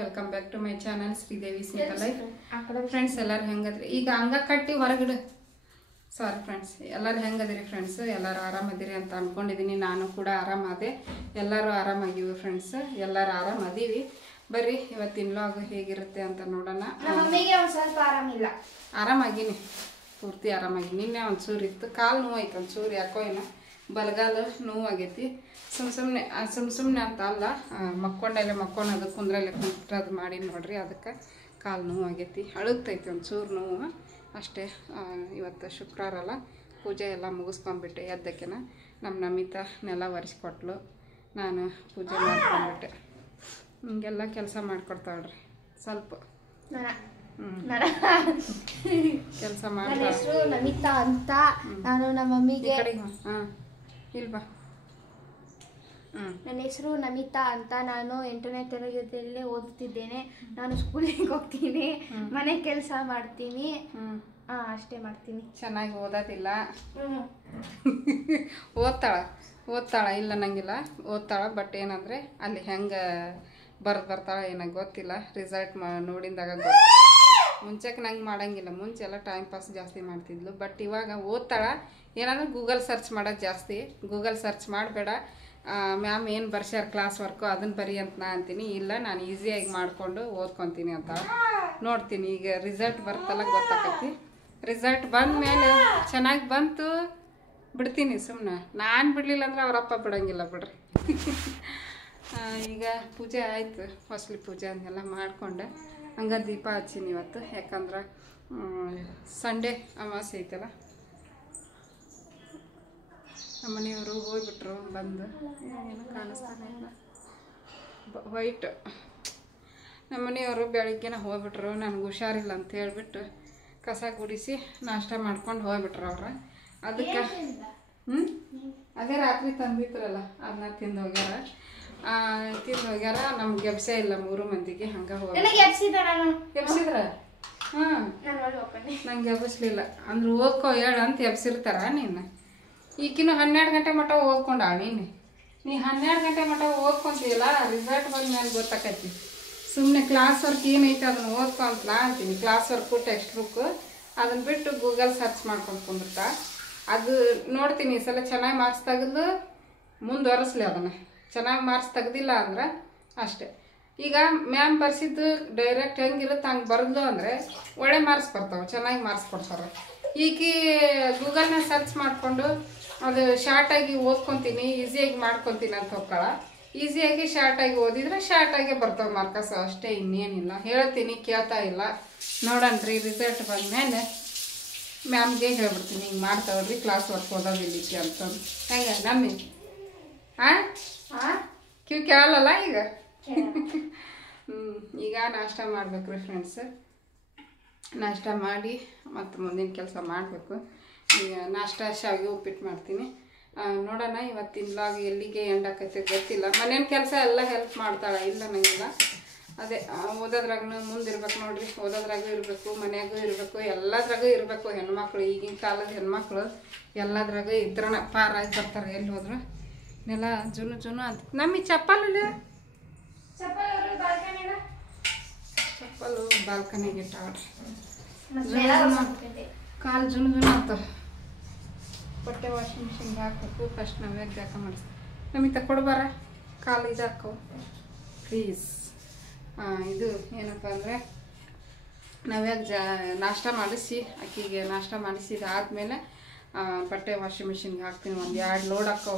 Welcome back to my channel Sridevi Smitha life. Friends ಎಲ್ಲರೂ ಹೆಂಗದ್ರಿ? ಈಗ ಹಂಗ ಕಟ್ಟಿ ಹೊರಗಡೆ ಸಾರಿ ಫ್ರೆಂಡ್ಸ್, ಎಲ್ಲರೂ ಹೆಂಗದಿರಿ ಫ್ರೆಂಡ್ಸ್? ಎಲ್ಲರೂ ಆರಾಮದಿರಿ ಅಂತ ಅನ್ಕೊಂಡಿದ್ದೀನಿ. ನಾನು ಕೂಡ ಆರಾಮಾದೆ, ಎಲ್ಲರೂ ಆರಾಮಾಗಿವಿ ಫ್ರೆಂಡ್ಸ್, ಎಲ್ಲರೂ ಆರಾಮದೀವಿ. ಬರ್ರಿ ಇವತ್ತಿನ ವ್ಲಾಗ್ ಹೇಗಿರುತ್ತೆ ಅಂತ ನೋಡೋಣ. ಸ್ವಲ್ಪ ಆರಾಮಿಲ್ಲ, ಆರಾಮಾಗಿನಿ, ಪೂರ್ತಿ ಆರಾಮಾಗಿ. ನಿನ್ನೆ ಒಂಚೂರು ಇತ್ತು, ಕಾಲು ನೋವಾಯ್ತು ಒಂಚೂರು, ಯಾಕೋ ಏನೋ ಬಲಗಾಲು ನೋವಾಗೈತಿ. ಸುಮ್ಮನೆ ಅಂತ ಅಲ್ಲ, ಮಕ್ಕೊಂಡೋದು ಕುಂದ್ರಲ್ಲೇ ಕುಂತ್ರದು ಮಾಡಿ ನೋಡ್ರಿ, ಅದಕ್ಕೆ ಕಾಲು ನೋವಾಗೈತಿ, ಅಳುತ್ತೈತಿ ಒಂಚೂರು ನೋವು ಅಷ್ಟೇ. ಇವತ್ತು ಶುಕ್ರವಾರ ಅಲ್ಲ, ಪೂಜೆ ಎಲ್ಲ ಮುಗಿಸ್ಕೊಂಡ್ಬಿಟ್ಟೆ. ಎದ್ದಕ್ಕೆನ ನಮ್ಮ ನಮಿತಾ ನೆಲ ಒರೆಸ್ಕೊಟ್ಲು, ನಾನು ಪೂಜೆ ಮಾಡ್ಕೊಂಡ್ಬಿಟ್ಟೆ. ಹಿಂಗೆಲ್ಲ ಕೆಲಸ ಮಾಡ್ಕೊಡ್ತಾಳ್ರಿ ಸ್ವಲ್ಪ ಕೆಲಸ ಮಾಡಿ. ನನ್ನ ಹೆಸರು ನಮಿತಾ ಅಂತ, ನಾನು ನಮ್ಮ ಮಮ್ಮಿಗೆ ಇಲ್ವಾ ನನ್ನ ಹೆಸರು ನಮಿತಾ ಅಂತ, ನಾನು 8ನೇ ತರಗತಿಯಲ್ಲಿ ಓದುತ್ತಿದ್ದೇನೆ. ನಾನು ಸ್ಕೂಲಿಗೆ ಹೋಗ್ತೀನಿ, ಮನೆ ಕೆಲಸ ಮಾಡ್ತೀನಿ, ಅಷ್ಟೇ ಮಾಡ್ತೀನಿ. ಚೆನ್ನಾಗಿ ಓದೋದಿಲ್ಲ, ಓದ್ತಾಳ ಇಲ್ಲ ನಂಗಿಲ್ಲ, ಓದ್ತಾಳ. ಬಟ್ ಏನಂದರೆ ಅಲ್ಲಿ ಹೆಂಗೆ ಬರ್ತಾಳ ಏನೋ ಗೊತ್ತಿಲ್ಲ. ರಿಸಲ್ಟ್ ನೋಡಿದಾಗ ಗೊತ್ತ. ಮುಂಚೆಗೆ ನಂಗೆ ಮಾಡಂಗಿಲ್ಲ, ಮುಂಚೆ ಎಲ್ಲ ಟೈಮ್ ಪಾಸ್ ಜಾಸ್ತಿ ಮಾಡ್ತಿದ್ಲು. ಬಟ್ ಇವಾಗ ಓದ್ತಾಳ. ಏನಂದ್ರೆ ಗೂಗಲ್ ಸರ್ಚ್ ಮಾಡೋದು ಜಾಸ್ತಿ. ಗೂಗಲ್ ಸರ್ಚ್ ಮಾಡಬೇಡ, ಮ್ಯಾಮ್ ಏನು ಬರ್ಸ್ಯಾರ ಕ್ಲಾಸ್ ವರ್ಕು ಅದನ್ನು ಬರಿ ಅಂತ ನಾ ಅಂತೀನಿ. ಇಲ್ಲ, ನಾನು ಈಸಿಯಾಗಿ ಮಾಡಿಕೊಂಡು ಓದ್ಕೊತೀನಿ ಅಂತ ನೋಡ್ತೀನಿ. ಈಗ ರಿಸಲ್ಟ್ ಬರ್ತಲ್ಲ ಗೊತ್ತಾಕತಿ. ರಿಸಲ್ಟ್ ಬಂದ ಮೇಲೆ ಚೆನ್ನಾಗಿ ಬಂತು ಬಿಡ್ತೀನಿ ಸುಮ್ಮನೆ. ನಾನು ಬಿಡಲಿಲ್ಲ ಅಂದ್ರೆ ಅವರಪ್ಪ ಬಿಡೋಂಗಿಲ್ಲ ಬಿಡ್ರಿ. ಈಗ ಪೂಜೆ ಆಯಿತು, ಹೊಸಲಿ ಪೂಜೆ ಅದನ್ನೆಲ್ಲ ಮಾಡಿಕೊಂಡೆ. ಹಂಗೆ ದೀಪ ಹಚ್ಚೀನಿ ಇವತ್ತು, ಯಾಕಂದ್ರೆ ಸಂಡೇ ಅಮಾವಾಸ್ಯೆ ಐತಲ್ಲ. ನಮ್ಮ ಮನೆಯವರು ಹೋಗ್ಬಿಟ್ರು, ಬಂದು ಏನು ಕಾಣಿಸ್ತಾನೆ ಇಲ್ಲ, ವೈಟ್. ನಮ್ಮ ಮನೆಯವರು ಬೆಳಗ್ಗೆನ ಹೋಗ್ಬಿಟ್ರು, ನನಗೆ ಹುಷಾರಿಲ್ಲ ಅಂತ ಹೇಳ್ಬಿಟ್ಟು ಕಸ ಗುಡಿಸಿ ನಾಷ್ಟ ಮಾಡ್ಕೊಂಡು ಹೋಗ್ಬಿಟ್ರು ಅವ್ರು. ಅದಕ್ಕೆ ಅದೇ ರಾತ್ರಿ ತಂದಿದ್ರಲ್ಲ ಅದನ್ನ ತಿಂದು ಹೋಗ್ಯಾರ. ನಮ್ಗೆ ಎಬ್ಸೇ ಇಲ್ಲ 3 ಮಂದಿಗೆ. ಹಂಗೆ ಎಬ್ಸಿದ್ರ? ಹಾಂ, ನಂಗೆ ಎಬ್ಬಿಸ್ಲಿಲ್ಲ ಅಂದ್ರೆ ಓದ್ಕೋ ಹೇಳು ಅಂತ ಎಬ್ಸಿರ್ತಾರ. ನೀನು ಈಗಿನ 12 ಗಂಟೆ ಮಟ್ಟ ಓದ್ಕೊಂಡಾಳ. ನೀ 12 ಗಂಟೆ ಮಟ್ಟ ಓದ್ಕೊಂತೀಯಲ್ಲ, ರಿಸಲ್ಟ್ ಬಂದ ಮೇಲೆ ಗೊತ್ತಾಕೈತಿ. ಸುಮ್ಮನೆ ಕ್ಲಾಸ್ ವರ್ಕ್ ಏನೈತೆ ಅದನ್ನು ಓದ್ಕೊ ಅಂತ ನಾ ಅಂತೀನಿ. ಕ್ಲಾಸ್ ವರ್ಕು, ಟೆಕ್ಸ್ಟ್ ಬುಕ್ಕು ಅದನ್ನು ಬಿಟ್ಟು ಗೂಗಲ್ ಸರ್ಚ್ ಮಾಡ್ಕೊಂಡು ಕುಂದಿರ್ತಾ. ಅದು ನೋಡ್ತೀನಿ ಈ ಸಲ ಚೆನ್ನಾಗಿ ಮಾರ್ಕ್ಸ್ ತೆಗೆದು ಮುಂದುವರೆಸ್ಲಿ ಅದನ್ನು. ಚೆನ್ನಾಗಿ ಮಾರ್ಕ್ಸ್ ತೆಗ್ದಿಲ್ಲ ಅಂದ್ರೆ ಅಷ್ಟೇ. ಈಗ ಮ್ಯಾಮ್ ಬರ್ಸಿದ್ದು ಡೈರೆಕ್ಟ್ ಹೆಂಗಿರುತ್ತೆ ಹಂಗೆ ಬರೆದು ಅಂದರೆ ಒಳ್ಳೆ ಮಾರ್ಕ್ಸ್ ಬರ್ತಾವೆ, ಚೆನ್ನಾಗಿ ಮಾರ್ಕ್ಸ್ ಕೊಡ್ತಾರೆ. ಈಗ ಗೂಗಲ್ನ ಸರ್ಚ್ ಮಾಡಿಕೊಂಡು ಅದು ಶಾರ್ಟಾಗಿ ಓದ್ಕೊತೀನಿ, ಈಸಿಯಾಗಿ ಮಾಡ್ಕೊತೀನಿ ಅಂತ ಹೋಗ್ತಾಳ. ಈಸಿಯಾಗಿ ಶಾರ್ಟಾಗಿ ಓದಿದ್ರೆ ಶಾರ್ಟಾಗೆ ಬರ್ತಾವೆ ಮಾರ್ಕಸ್, ಅಷ್ಟೇ, ಇನ್ನೇನಿಲ್ಲ. ಹೇಳ್ತೀನಿ, ಕೇಳ್ತಾ ಇಲ್ಲ. ನೋಡಣ್ರಿ ರಿಸಲ್ಟ್ ಬಂದಮೇಲೆ ಮ್ಯಾಮ್ಗೆ ಹೇಳ್ಬಿಡ್ತೀನಿ, ಹಿಂಗೆ ಮಾಡ್ತಾವ್ರಿ ಕ್ಲಾಸ್ ವರ್ಕ್ ಓದೋದಿಲ್ಲಿಕ್ಕೆ ಅಂತಂದು. ಹೆಂಗೆ ನಮ್ಮಿ ಕಿವಿ ಕೇಳಲ್ಲ ಈಗ. ಈಗ ನಾಷ್ಟ ಮಾಡ್ಬೇಕ್ರಿ ಫ್ರೆಂಡ್ಸ್. ನಾಷ್ಟ ಮಾಡಿ ಮತ್ತು ಮುಂದಿನ ಕೆಲಸ ಮಾಡಬೇಕು. ಈಗ ನಾಷ್ಟ ಶಾವಿಗೆ ಉಪ್ಪಿಟ್ಟು ಮಾಡ್ತೀನಿ. ನೋಡೋಣ ಇವತ್ತಿನ ವ್ಲಾಗ್ ಎಲ್ಲಿಗೆ ಎಂಡ್ ಆಕೈತೆ ಗೊತ್ತಿಲ್ಲ. ಮನೇನ ಕೆಲಸ ಎಲ್ಲ ಹೆಲ್ಪ್ ಮಾಡ್ತಾಳೆ, ಇಲ್ಲ ನಂಗಿಲ್ಲ. ಅದೇ ಓದೋದ್ರಾಗೂ ಮುಂದಿರ್ಬೇಕು ನೋಡ್ರಿ. ಓದೋದ್ರಾಗೂ ಇರಬೇಕು, ಮನೆಯಾಗೂ ಇರಬೇಕು, ಎಲ್ಲದ್ರಾಗೂ ಇರಬೇಕು. ಹೆಣ್ಮಕ್ಳು ಈಗಿನ ಕಾಲದ ಹೆಣ್ಮಕ್ಳು ಎಲ್ಲದ್ರಾಗೂ ಇದ್ರನ ಪಾರಾಗಿ ಬರ್ತಾರೆ. ಎಲ್ಲಿ ಹೋದ್ರು ನೆಲ ಜುನು ಅಂತ. ನಮಗೆ ಚಪ್ಪಲು ಬಾಲ್ಕನಿಗೆ ಇಟ್ಟಾವ್ರಿ. ಕಾಲು ಜುನು ಅಂತ. ಬಟ್ಟೆ ವಾಷಿಂಗ್ ಮಿಷಿನ್ಗೆ ಹಾಕ್ಬೇಕು. ಫಸ್ಟ್ ನಾವ್ಯಾಗ ಜಾಕ ಮಾಡಿಸ್ತೀವಿ. ನಮಗೆ ತಕೊಡ್ಬಾರ, ಕಾಲು ಇದು ಹಾಕೋ ಪ್ಲೀಸ್. ಇದು ಏನಪ್ಪ ಅಂದರೆ ನಾವ್ಯಾಗ ನಾಷ್ಟ ಮಾಡಿಸಿ ಆಕಿಗೆ ನಾಷ್ಟ ಮಾಡಿಸಿದಾದ್ಮೇಲೆ ಬಟ್ಟೆ ವಾಷಿಂಗ್ ಮಿಷಿನ್ಗೆ ಹಾಕ್ತೀನಿ. ಒಂದು 2 ಲೋಡ್ ಹಾಕೋ.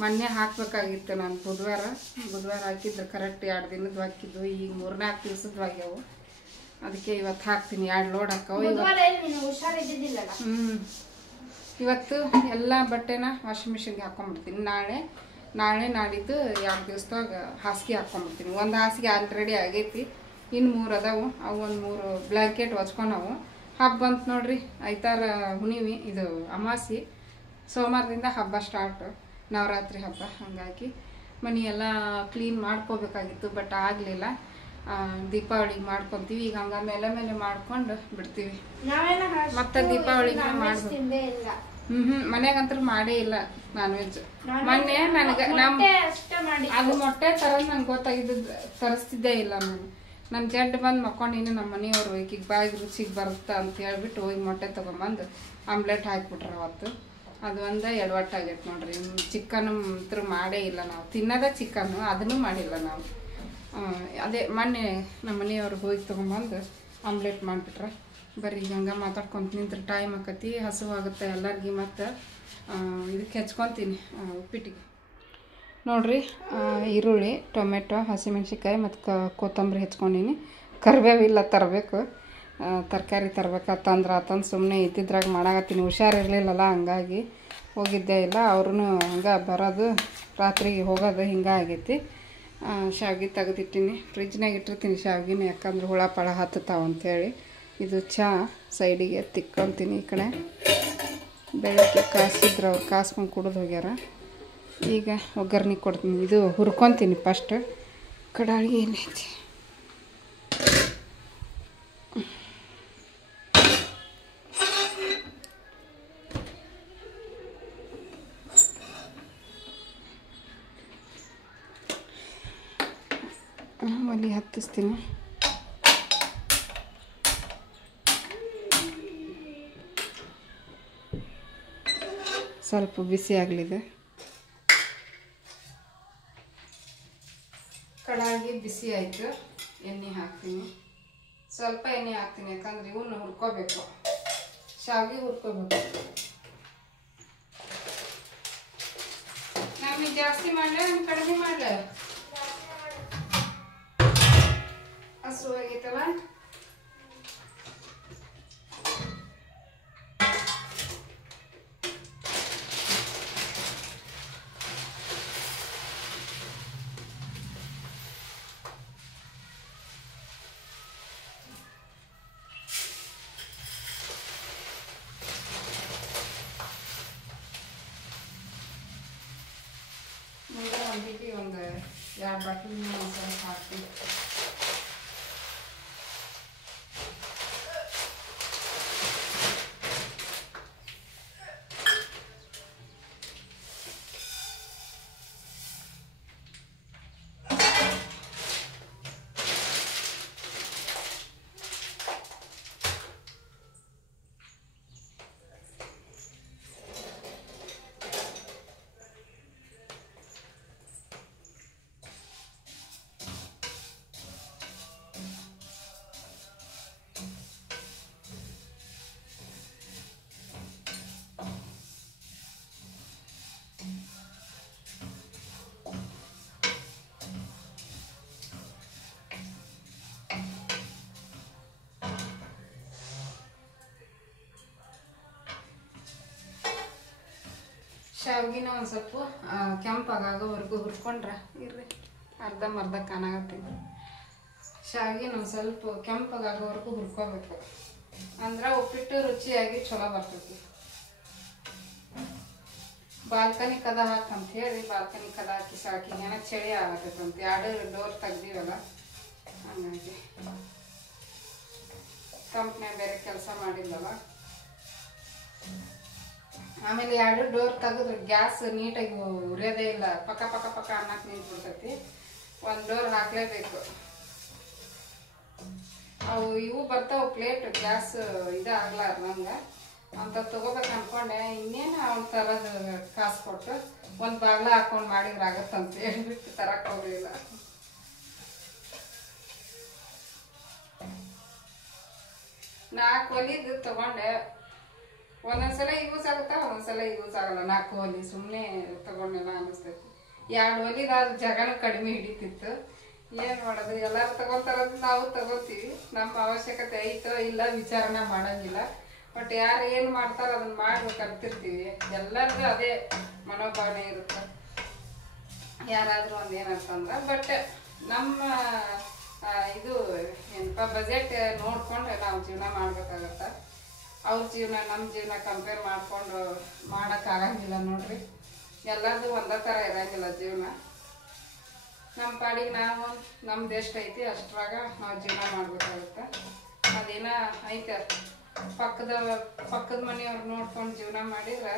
ಮೊನ್ನೆ ಹಾಕಬೇಕಾಗಿತ್ತು ನಾನು, ಬುಧವಾರ ಹಾಕಿದ್ದು ಕರೆಕ್ಟ್ 2 ದಿನದ್ದು ಹಾಕಿದ್ದು. ಈಗ 3-4 ದಿವಸದ್ದು ಆಗ್ಯಾವು. ಅದಕ್ಕೆ ಇವತ್ತು ಹಾಕ್ತೀನಿ. 2 ಲೋಡ್ ಹಾಕವು. ಇವತ್ತು ಎಲ್ಲ ಬಟ್ಟೆನ ವಾಷಿಂಗ್ ಮಿಷಿನ್ಗೆ ಹಾಕ್ಕೊಂಬಿಡ್ತೀನಿ. ನಾಳೆ ನಾಡಿದ್ದು 2 ದಿವಸದಾಗ ಹಾಸಿಗೆ ಹಾಕ್ಕೊಂಬಿಡ್ತೀನಿ. ಒಂದು ಹಾಸಿಗೆ ಆಲ್ರೆಡಿ ಆಗೈತಿ, ಇನ್ನು 3 ಅದಾವು. ಅವು ಒಂದು 3 ಬ್ಲ್ಯಾಂಕೆಟ್ ಹೊಚ್ಕೊಂಡವು. ಹಬ್ಬ ಬಂತು ನೋಡ್ರಿ, ಐತಾರ ಹುಣಿವಿ, ಇದು ಅಮಾವಾಸ್ಯೆ. ಸೋಮವಾರದಿಂದ ಹಬ್ಬ ಸ್ಟಾರ್ಟ್, ನವರಾತ್ರಿ ಹಬ್ಬ. ಹಾಗಾಗಿ ಮನೆಯೆಲ್ಲ ಕ್ಲೀನ್ ಮಾಡ್ಕೋಬೇಕಾಗಿತ್ತು, ಬಟ್ ಆಗಲಿಲ್ಲ. ದೀಪಾವಳಿಗೆ ಮಾಡ್ಕೊತೀವಿ. ಈಗ ಹಂಗ ಮೇಲೆ ಮಾಡ್ಕೊಂಡು ಬಿಡ್ತೀವಿ. ಮತ್ತೆ ದೀಪಾವಳಿಗೆ ಮಾಡ್ಬೇಕು. ಮನೆಗಂತೂ ಮಾಡೇ ಇಲ್ಲ ನಾನ್ ವೆಜ್. ಮೊನ್ನೆ ನನಗೆ ಅದು ಮೊಟ್ಟೆ ತರೋದು ನಂಗೆ ಗೊತ್ತಾಗಿದ್ದು ತರಿಸ್ತಿದ್ದೇ ಇಲ್ಲ ನಾನು. ನನ್ನ ಜಡ್ ಬಂದು ಮಕ್ಕೊಂಡಿನಿ. ನಮ್ಮ ಮನೆಯವರು ಈಕಿಗೆ ಬಾಯಿಗೆ ರುಚಿಗೆ ಬರುತ್ತೆ ಅಂತ ಹೇಳ್ಬಿಟ್ಟು ಹೋಗಿ ಮೊಟ್ಟೆ ತೊಗೊಂಬಂದು ಆಮ್ಲೆಟ್ ಹಾಕಿಬಿಟ್ರೆ ಅವತ್ತು. ಅದು ಒಂದು ಎಡವಟ್ಟಾಗೈತೆ ನೋಡ್ರಿ. ಚಿಕನ್ ಮಾತ್ರ ಮಾಡೇ ಇಲ್ಲ ನಾವು. ತಿನ್ನೋದೇ ಚಿಕನ್ನು, ಅದನ್ನು ಮಾಡಿಲ್ಲ ನಾವು. ಅದೇ ಮೊನ್ನೆ ನಮ್ಮ ಮನೆಯವ್ರಿಗೆ ಹೋಗಿ ತೊಗೊಂಬಂದು ಆಮ್ಲೆಟ್ ಮಾಡಿಬಿಟ್ರೆ. ಬರೀ ಈಗ ಹಂಗೆ ಮಾತಾಡ್ಕೊತ ನಿಂತ್ರೆ ಟೈಮ್ ಆಕತಿ, ಹಸುವಾಗುತ್ತೆ ಎಲ್ಲರಿಗೆ. ಮತ್ತು ಇದಕ್ಕೆ ಹೆಚ್ಕೊತೀನಿ ಉಪ್ಪಿಟ್ಟಿಗೆ ನೋಡಿರಿ. ಈರುಳ್ಳಿ, ಟೊಮೆಟೊ, ಹಸಿಮೆಣ್ಸಿಕಾಯಿ ಮತ್ತು ಕೊತ್ತಂಬರಿ ಹೆಚ್ಕೊಂಡಿನಿ. ಕರಿಬೇವಿಲ್ಲ ತರಬೇಕು, ತರಕಾರಿ ತರಬೇಕಂತಂದ್ರೆ ಆತಂದು ಸುಮ್ಮನೆ ಇದ್ದಿದ್ರಾಗ ಮಾಡಾಕತ್ತೀನಿ. ಹುಷಾರಿರಲಿಲ್ಲಲ್ಲ, ಹಂಗಾಗಿ ಹೋಗಿದ್ದೇ ಇಲ್ಲ. ಅವ್ರೂ ಹಂಗೆ ಬರೋದು ರಾತ್ರಿಗೆ ಹೋಗೋದು ಹಿಂಗೆ ಆಗೈತಿ. ಶಾವಿಗೆ ತೆಗೆದಿಟ್ಟಿನಿ, ಫ್ರಿಜ್ನಾಗ ಇಟ್ಟಿರ್ತೀನಿ ಶಾವಿಗೆನ, ಯಾಕಂದ್ರೆ ಹುಳ ಪಳ ಹತ್ತತಾವ ಅಂಥೇಳಿ. ಇದು ಚಹಾ ಸೈಡಿಗೆ ತಿಕ್ಕೊತೀನಿ. ಈ ಕಡೆ ಬೆಳಗ್ಗೆ ಕಾಸಿದ್ರು, ಅವ್ರು ಕಾಸ್ಕೊಂಡು ಕುಡಿದು ಹೋಗ್ಯಾರ. ಈಗ ಒಗ್ಗರಣೆ ಕೊಡ್ತೀನಿ. ಇದು ಹುರ್ಕೊತೀನಿ ಫಸ್ಟ್. ಕಡಾಳಿ ಏನೈತಿ, ಒಲೆ ಹತ್ತಿಸ್ತೀನಿ. ಸ್ವಲ್ಪ ಬಿಸಿ ಆಗಲಿದೆ. ಕಡಾಯಿಗೆ ಬಿಸಿ ಆಯಿತು. ಎಣ್ಣೆ ಹಾಕ್ತೀನಿ, ಸ್ವಲ್ಪ ಎಣ್ಣೆ ಹಾಕ್ತೀನಿ, ಯಾಕಂದ್ರೆ ಇವನ್ನ ಹುರ್ಕೋಬೇಕು, ಶಾವಿಗೆ ಹುರ್ಕೋಬೇಕು. ನಾನು ಜಾಸ್ತಿ ಮಾಡಲ, ನಾನು ಕಡಿಮೆ ಮಾಡಲ? ಹಸು ಆಗೈತಲ್ಲ. ಮುಂದೆ ಒಂದಿಗೆ ಒಂದು 2 ಬಾಟಲ್ ಮಸಾಲೆ ಹಾಕ್ತೀನಿ. ಶಾವಿಗೆನ ಒಂದು ಸ್ವಲ್ಪ ಕೆಂಪಾಗೋವರೆಗೂ ಹುರ್ಕೊಂಡ್ರೆ ಇರ್ರಿ, ಅರ್ಧಂಬರ್ಧ ಕಾಣಾಗತ್ತೀನಿ. ಶಾವಿಗೆನ ಒಂದು ಸ್ವಲ್ಪ ಕೆಂಪಾಗೋವರೆಗೂ ಹುರ್ಕೋಬೇಕು, ಅಂದ್ರೆ ಉಪ್ಪಿಟ್ಟು ರುಚಿಯಾಗಿ ಚಲೋ ಬರ್ತೈತಿ. ಬಾಲ್ಕನಿ ಕದ ಹಾಕಂತ ಹೇಳಿ ಬಾಲ್ಕನಿ ಕದ ಹಾಕಿ ಸಾಕಿ ಏನೋ ಚಳಿ ಆಗತ್ತೈತಂತ. 2 ಡೋರ್ ತೆಗ್ದೀವಲ್ಲ, ಹಂಗಾಗಿ ಕಂಪ್ನಿಯಾಗ ಬೇರೆ ಕೆಲಸ ಮಾಡಿಲ್ಲಲ್ಲ. ಆಮೇಲೆ 2 ಡೋರ್ ತೆಗೆದ್ರೆ ಗ್ಯಾಸ್ ನೀಟಾಗಿ ಉರಿಯೋದೇ ಇಲ್ಲ, ಪಕ್ಕ ಪಕ್ಕ ಪಕ್ಕ ಅನ್ನಕ್ಕೆ ನಿಂತ್ಬಿಡ್ತೈತಿ. 1 ಡೋರ್ ಹಾಕ್ಲೇಬೇಕು. ಅವು ಇವು ಬರ್ತಾವೆ ಪ್ಲೇಟ್, ಗ್ಯಾಸ್ ಇದಾಗ್ಲಾರ ನಂಗೆ ಅಂತ ತಗೋಬೇಕು ಅನ್ಕೊಂಡೆ. ಇನ್ನೇನು ಅವ್ನು ತರೋದು ಕಾಸು ಕೊಟ್ಟು 1 ಬಾಗ್ಲ ಹಾಕೊಂಡು ಮಾಡಿದ್ರೆ ಆಗತ್ತಂತ ಹೇಳ್ಬಿಟ್ಟು ತರಕ್ಕೆ ಹೋಗಲಿಲ್ಲ. ನಾಲ್ಕು ಒಲಿದು ತಗೊಂಡೆ. ಒಂದೊಂದ್ಸಲ ಯೂಸ್ ಆಗುತ್ತಾ, ಒಂದೊಂದ್ಸಲ ಯೂಸ್ ಆಗಲ್ಲ. 4 ಒಲಿ ಸುಮ್ಮನೆ ತಗೊಂಡೆಲ್ಲ ಅನ್ನಿಸ್ತೈತಿ. 2 ಒಲಿದಾದ ಜಾಗನೂ ಕಡಿಮೆ ಹಿಡಿತಿತ್ತು. ಏನು ಮಾಡೋದು, ಎಲ್ಲರೂ ತಗೊಂತಾರಂತ ನಾವು ತಗೋತೀವಿ. ನಮ್ಮ ಅವಶ್ಯಕತೆ ಐತೋ ಇಲ್ಲ ವಿಚಾರಣೆ ಮಾಡೋಂಗಿಲ್ಲ. ಬಟ್ ಯಾರು ಏನು ಮಾಡ್ತಾರೋ ಅದನ್ನ ಮಾಡ್ಬೇಕು ಅಂತಿರ್ತೀವಿ. ಎಲ್ಲರಿಗೂ ಅದೇ ಮನೋಭಾವನೆ ಇರುತ್ತೆ. ಯಾರಾದರೂ ಒಂದು ಏನಂತಂದ್ರೆ ಬಟ್ ನಮ್ಮ ಇದು ಏನಪ್ಪ ಬಜೆಟ್ ನೋಡ್ಕೊಂಡ್ರೆ ನಾವು ಜೀವನ ಮಾಡ್ಬೇಕಾಗತ್ತೆ. ಅವ್ರ ಜೀವನ ನಮ್ಮ ಜೀವನ ಕಂಪೇರ್ ಮಾಡಿಕೊಂಡು ಮಾಡೋಕ್ಕಾಗಂಗಿಲ್ಲ ನೋಡ್ರಿ. ಎಲ್ಲರದು ಒಂದೇ ಥರ ಇರೋಂಗಿಲ್ಲ ಜೀವನ. ನಮ್ಮ ಪಾಡಿಗೆ ನಾವು ನಮ್ದು ಎಷ್ಟು ಐತಿ ಅಷ್ಟ್ರಾಗ ನಾವು ಜೀವನ ಮಾಡ್ಬೇಕಾಗುತ್ತೆ. ಅದೇನ ಐತೆ ಪಕ್ಕದ ಮನೆಯವ್ರು ನೋಡ್ಕೊಂಡು ಜೀವನ ಮಾಡಿದ್ರೆ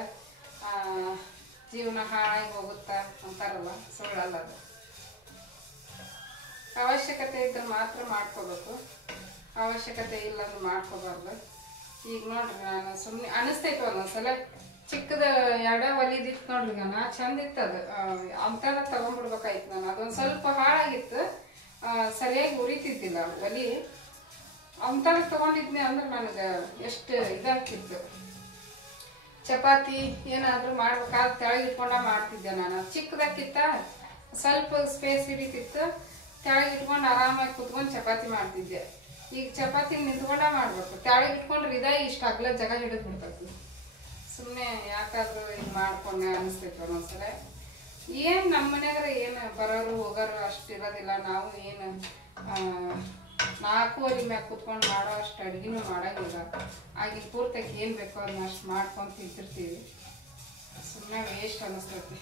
ಜೀವನ ಹಾಳಾಗಿ ಹೋಗುತ್ತಾ ಅಂತಾರಲ್ಲ, ಸುಳ್ಳಲ್ಲ ಅದು. ಅವಶ್ಯಕತೆ ಇದ್ರೆ ಮಾತ್ರ ಮಾಡ್ಕೋಬೇಕು, ಅವಶ್ಯಕತೆ ಇಲ್ಲ ಅಂದ್ರೆ ಮಾಡ್ಕೋಬಾರ್ದು. ಈಗ ನೋಡ್ರಿ ನಾನು ಸುಮ್ಮನೆ ಅನಿಸ್ತೈತೆ ಒಂದೊಂದ್ಸಲ ಚಿಕ್ಕದ ಎಡ ಒಲಿದಿತ್ತು ನೋಡ್ರಿ, ನಾನು ಚಂದ ಇತ್ತು ಅದು ಅಂತಾರ ತಗೊಂಡ್ಬಿಡ್ಬೇಕಾಯ್ತು. ನಾನು ಅದೊಂದು ಸ್ವಲ್ಪ ಹಾಳಾಗಿತ್ತು, ಸರಿಯಾಗಿ ಉರಿತಿದ್ದಿಲ್ಲ ಒಲಿ. ಅಂತಾರ ತಗೊಂಡಿದ್ನಿ ಅಂದ್ರೆ ನನಗೆ ಎಷ್ಟು ಇದಾಗ್ತಿತ್ತು. ಚಪಾತಿ ಏನಾದರೂ ಮಾಡ್ಬೇಕಾದ್ರೆ ತೆಳಗೆ ಇಟ್ಕೊಂಡ ಮಾಡ್ತಿದ್ದೆ ನಾನು. ಚಿಕ್ಕದಾಕಿತ್ತ ಸ್ವಲ್ಪ ಸ್ಪೇಸ್ ಹಿಡಿತಿತ್ತು, ತೆಳಗೆ ಇಟ್ಕೊಂಡು ಆರಾಮಾಗಿ ಕುತ್ಕೊಂಡು ಚಪಾತಿ ಮಾಡ್ತಿದ್ದೆ. ಈಗ ಚಪಾತಿ ನಿಂತ್ಕೊಂಡ ಮಾಡ್ಬೇಕು, ತೆಳಗೆ ಇಟ್ಕೊಂಡ್ರೆ ಇದಾಗಿ ಇಷ್ಟ ಆಗಲ್ಲ, ಜಾಗ ಹಿಡಿದು ಬಿಡ್ತೈತಿ. ಸುಮ್ಮನೆ ಯಾಕಾದ್ರೂ ಹಿಂಗೆ ಮಾಡ್ಕೊಂಡೆ ಅನಿಸ್ತೈತೆ ಒಂದೊಂದ್ಸಲ. ಏನು ನಮ್ಮ ಮನ್ಯಾಗ ಏನು ಬರೋರು ಹೋಗೋರು ಅಷ್ಟು ಇರೋದಿಲ್ಲ. ನಾವು ಏನು 4 ಒಲೆ ಮ್ಯಾಗ ಕುತ್ಕೊಂಡು ಮಾಡೋ ಅಷ್ಟು ಅಡುಗೆನೂ ಮಾಡೋಂಗಿಲ್ಲ. ಆಗಿನ ಪೂರ್ತಕ್ಕೆ ಏನು ಬೇಕೋ ಅದನ್ನ ಅಷ್ಟು ಮಾಡ್ಕೊಂಡು ತಿಂತಿರ್ತೀವಿ. ಸುಮ್ಮನೆ ವೇಸ್ಟ್ ಅನ್ನಿಸ್ತೈತಿ.